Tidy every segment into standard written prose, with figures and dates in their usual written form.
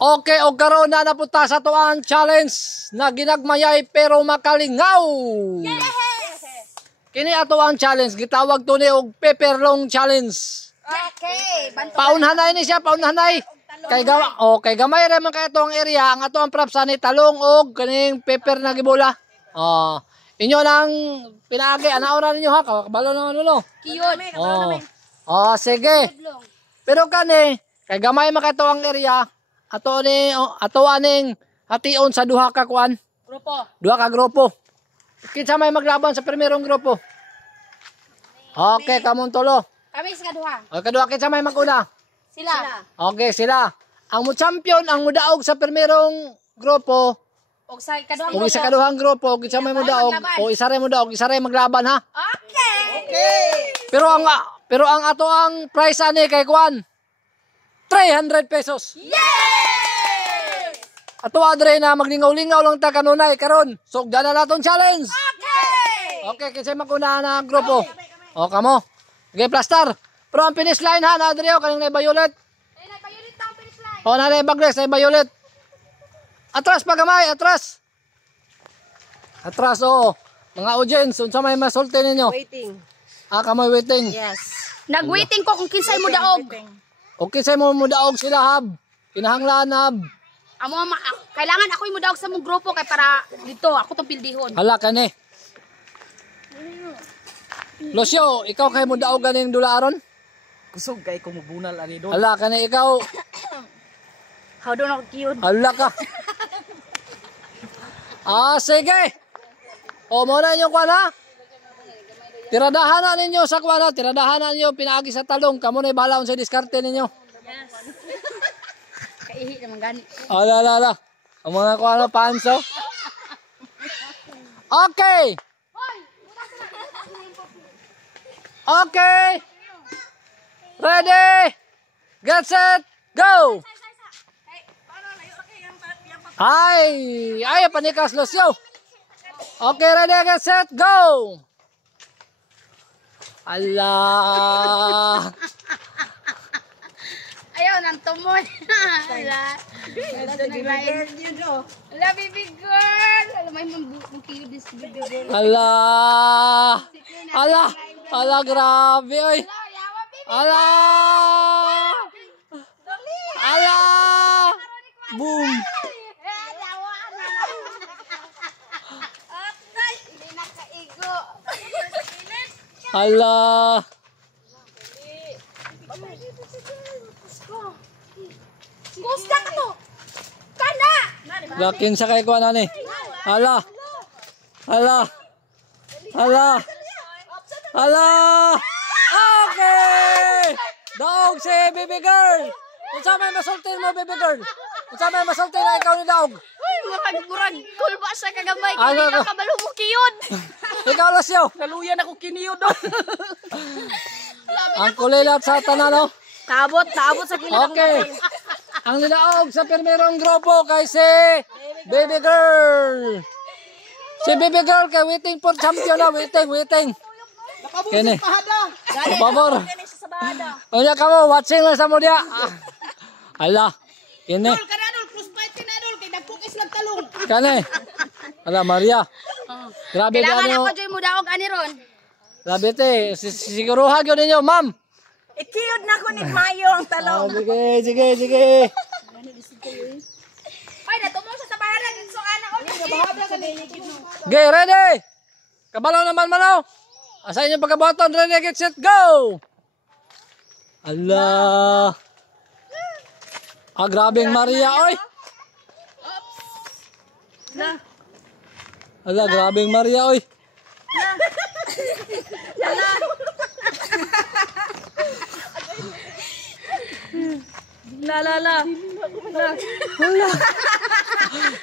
Okay, o karon na napunta sa tuang challenge na ginagmayay pero makalingaw. Kini ato ang challenge, gitawag to ni og pepperlong challenge. Okay, Paunhanay ni siya, paunhanay. Kay gamay ra man kay atong area, ang ato ang props ni talong og kaning pepper na gibola. Inyo nang pinaagi anaora ninyo ha, kabalo na ano. Kiyod. Sige. Pero kani kay gamay man kay atong area, ato aning hation sa duha ka kuan. Grupo. Duha ka grupo. Kinsa may maglaban sa primerong grupo? Okay, kamon tolo. Kami sa kaduha. O kaduha kinsa may maguna? Sila. Okay, sila. Ang mo champion ang mudaog sa primerong grupo. Og sa kaduha. Kung isa kaduhang grupo, kinsa may mudaog o isa ray mudaog, isa ray maglaban ha. Okay. Pero ang ato ang prize ani kay kuan 300 pesos. Yay! Ato adre na maglingaw-lingaw lang ta kanunay karon. Sugdan na naton challenge. Okay, kinsa maguna na grupo? O kamo. Okay, plaster. Pero ang finish line ha, na adre kaning na violet. Nagpayulit ta ang finish line. O na bagles na violet. Atras pa gamay, atras. Atras o. Mga audience, unsa may masulti ninyo? Waiting. Kamoy waiting. Yes. Nagwaiting ko kung kinsay mo daog. Okay, say mo mudaog sila hab. Kinahanglan hab. Kailangan ako yung daog sa mong grupo kay para dito ako tong pildihon. Hala kani. Losyo, ikaw kay mudaog ganing dula aron? Kusog kay ko mubunal ani do. Hala kani ikaw. How do not cute. Hala ka. Sige. O mo na inyo kuan ha. Tiradahan na ninyo sa kuan ha. Tiradahan na ninyo pinaagi sa talong. Kamo na bahala sa diskarte ninyo. Yes. Kaihi naman gani. Ala. Ang mga kuan ha panso. Okay. Okay. Ready. Get set. Go. Ay, panikas losyo. Okay, ready, get set, go. Allah. Ayaw nang tumon. Ala. Ala, baby girl. Alam mo yung cute this baby girl. Allah. Allah, grabe, oy. Allah. Allah. Boom. Allah. Gusto ka to. Kana. Lakin sa kay kuan ani. Allah. Okay. Daog si baby girl. Unsa may masulti mo baby girl? Unsa may masulti na ikaw ni daog? Uy, murag kulba sa kagamay. Ano, Kaya ka kabalo mo kiyod. Ikaw lasyo. Naluyan ako kiniyo do. Ang kulilat sa tanan no. Tabot sa kilid. Okay. Ang nilaog sa primerong grupo kay si baby girl. Si baby girl kay waiting for champion na, waiting. Kene. Por favor. Onya kamo watching lang sa mo dia. Ala. Kene. Kane. Ala Maria. Grabe Kailangan ano. ako joy mo daog ani ron. Grabe te, siguruha gyud ninyo, ma'am. Ikiyod na ko ni Mayo ang talong. Sige. Ay, natumo siya sa baharan din so ana ol. Okay, ready? Kabalo naman manaw. Asa inyo pagkabuhaton, ready, get set, go! Allah. Grabeng Maria, oy. Allah, grabeng Maria, oy. La.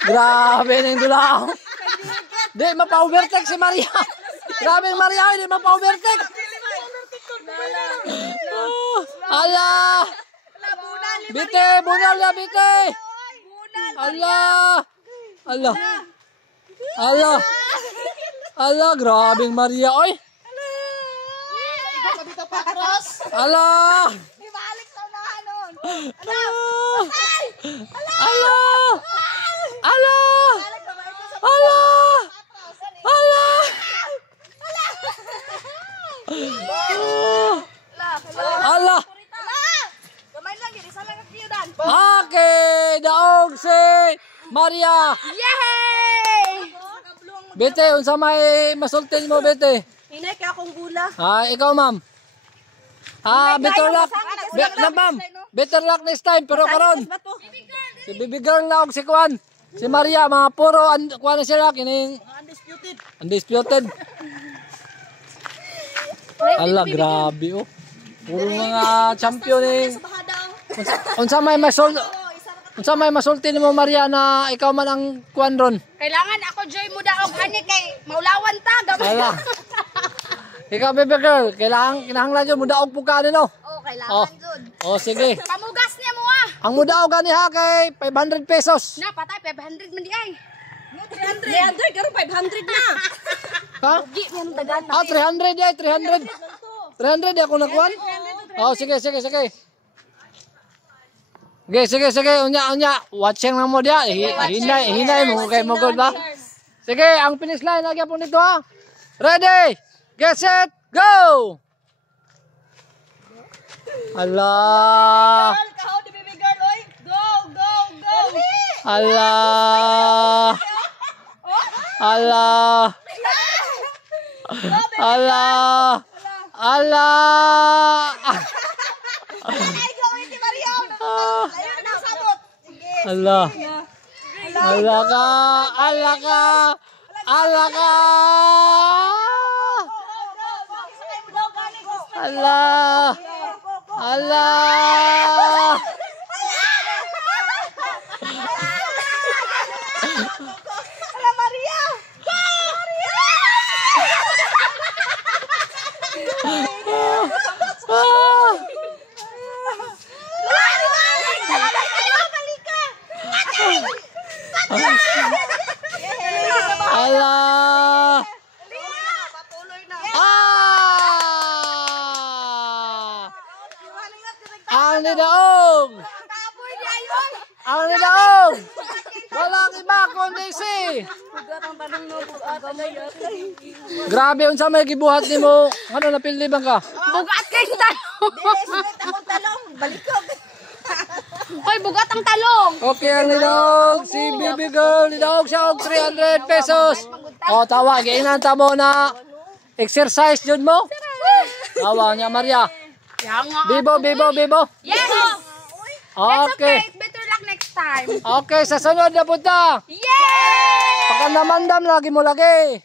Grabe na yung dulaw. Di, mapa-overtake si Maria. Grabe yung Maria, di mapa-overtake. Allah. Bite, bunal na bite. Allah, grabeng Maria, oy. Allah. Ala! Ala! Ala! Ala! Ala! Kamay lang, isa lang ang kiyudan. Okay, daog si Maria. Yay! Bete, unsa may masultin mo, Bete? Hinay kaya akong gula. Ikaw, ma'am. Better luck. Ma'am, better luck next time. Pero karon, si baby girl na og si Kwan. Si Maria, mga puro, kuha na sila, kining Undisputed. undisputed. Ala, grabe, oh. Puro mga champion eh. Unsa may masulti mo, Maria, na ikaw man ang Kwan ron? Kailangan ako joy mo daog ani kay maulawan ta. Ala. Ikaw, baby girl, kinahanglan yun, mudaog po ka no? Oh, kailangan jud. Sige. Pamugas niya mo ah. Ang mudaog gani ha kay 500 pesos. Na patay 500 man di ay. 300, karon 500 na. Ha? Di man dagan. 300 ay, 300. 300 ako nakuan? Sige. Sige. Unya. Watching na mo dia. Hinay mo kay mo good ba? Sige, ang finish line lagi po nito ha. Ready? Get set, go! Allah! Kaho di baby girl, oy. Go. Allah! Allah! Allah! Allah! Ay, gawin ni Maria. Ayun na sabot. Sige. Allah! Allah ka! Allah ka! Allah ka! Allah! Allah! Ala Maria. Allah! Patuloy na. Ang nidaog! Ang nidaog! Walang iba kundi si! Grabe, unsa may gibuhat nimo? Ano napildi bang ka? Bugat kay talong. Akong talong, balikog. Hoy, bugat ang talong. Okay, ang nidaog, si baby girl, nidaog siya og 300 pesos. Tawa, giinanta mo na exercise jud mo. Tawa niya, Maria. Yang nga. Bibo. Yes. It's Okay. okay. Better luck next time. Okay, sa sunod na punta. Yay! Pagka namandam, lagi mo lagi.